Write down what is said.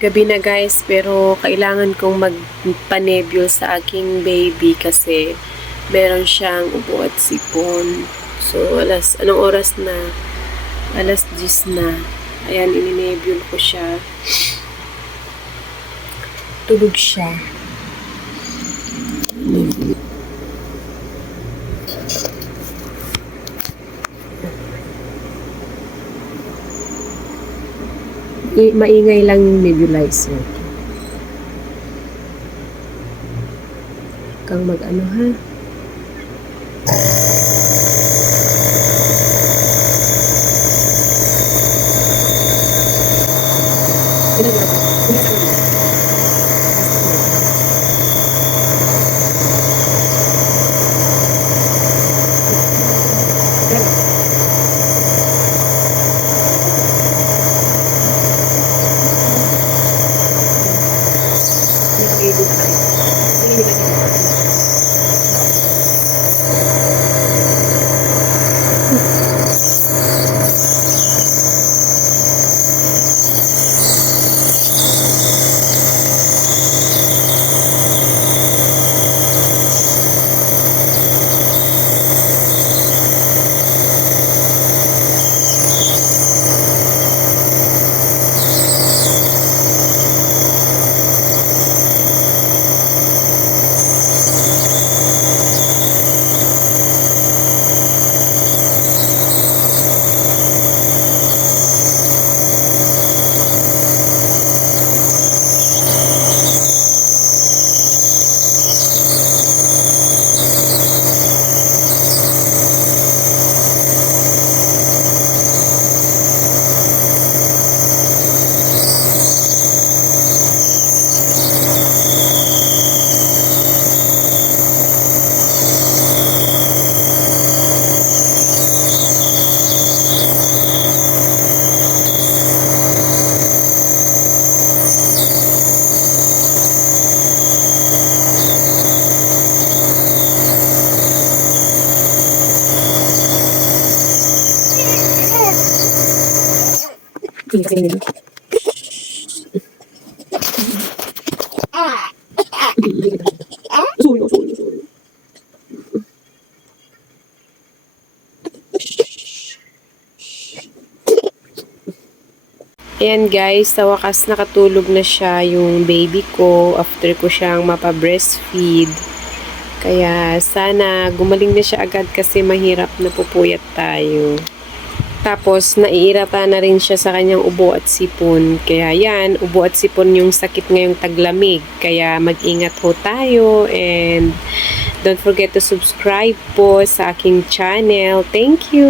Gabi na guys, pero kailangan kong magpanebule sa aking baby kasi meron siyang ubo at sipon. So, anong oras na? Alas 10 na. Ayan, ininebule ko siya. Tulog siya. Maingay lang yung nebulizer. Kang mag-ano ha? Ayan guys, sa wakas nakatulog na siya yung baby ko after ko siyang mapa-breastfeed. Kaya sana gumaling na siya agad kasi mahirap na pupuyat tayo. Tapos naiirata na rin siya sa kanyang ubo at sipon. Kaya yan, ubo at sipon yung sakit ngayong taglamig. Kaya mag-ingat ho tayo and don't forget to subscribe po sa aking channel. Thank you!